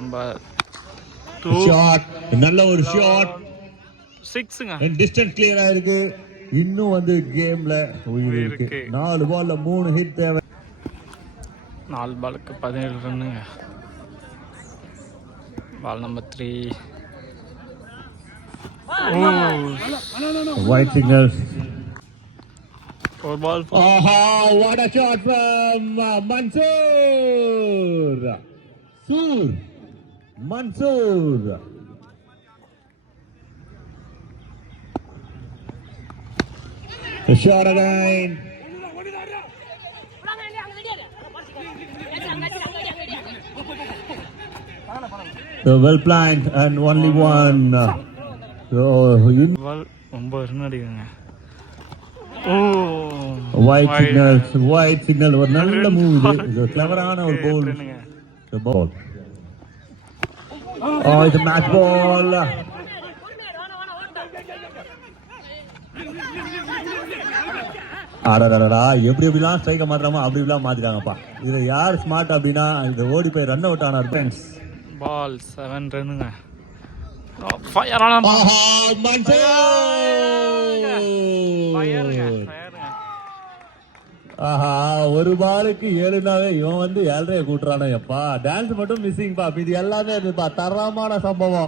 Number shot, நல்ல ஒரு shot, 6ங்க. Distance கிளியரா இருக்கு. இன்னும் வந்து கேம்ல உயிர் இருக்கு. 4 பால்ல 3 ஹிட் தேவை. 4 பாலுக்கு 17 ரன்னுங்க. Ball number 3. White signals. 4 ball. Aha, what a shot from Mansoor. Mansoor. The shot again. So well planned and only one. So ball 9 run அடிக்குங்க. white signal ஒரு நல்ல மூவ். இது கிளவரான ஒரு ball. It's a match ball. அடடடா, எப்படிலாம் ஸ்ட்ரைக்க மாத்திராம அப்படிலாம் மாத்திட்டாங்கப்பா. இதை யார் ஸ்மார்ட் அப்படின்னா இது ஓடி போய் ரன் அவுட் ஆனார். ஃப்ரெண்ட்ஸ், பால் 7 ரன்னுங்க. ஃபயர் ஆனா ஆஹா, ஒரு பாலுக்கு 7னாவே இவன் வந்து 7.5 கூட்டுறானே. எப்பா டான்ஸ் மட்டும் மிஸ்ஸிங் பா, இது எல்லாமே தரமான சம்பவம்.